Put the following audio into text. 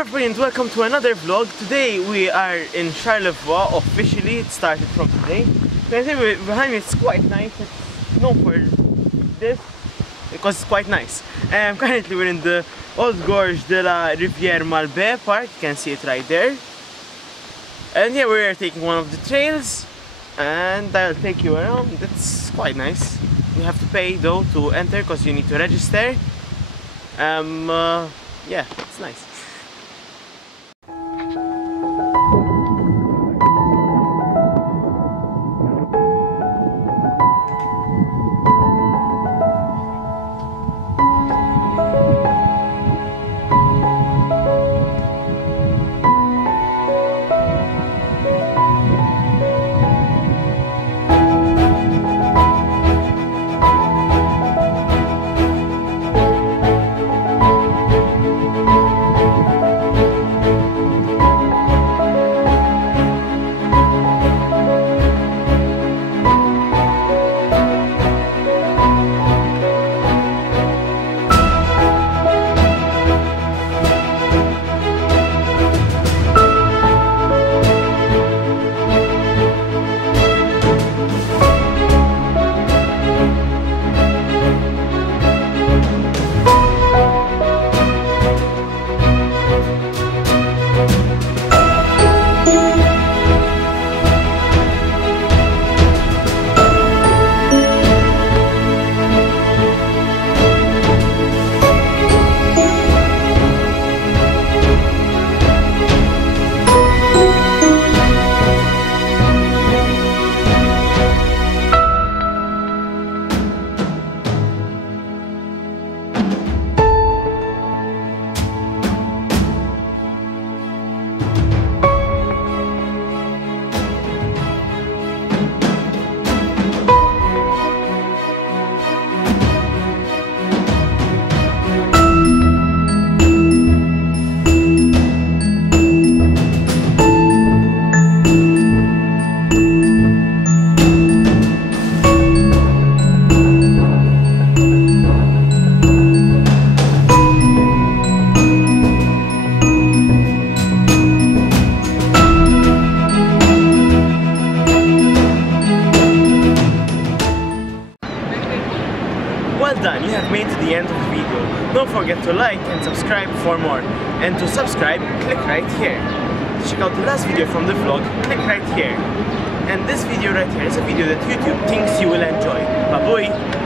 Hello friends, welcome to another vlog. Today we are in Charlevoix officially. It started from today. You can see behind me it's quite nice. It's known for this because it's quite nice. Currently we're in the Old Gorge de la Rivière Malbaie Park. You can see it right there. And yeah, we're taking one of the trails and I'll take you around. It's quite nice. You have to pay though to enter because you need to register. Yeah, it's nice. Well done, you have made to the end of the video. Don't forget to like and subscribe for more. And to subscribe, click right here. To check out the last video from the vlog, click right here. And this video right here is a video that YouTube thinks you will enjoy. Bye-bye!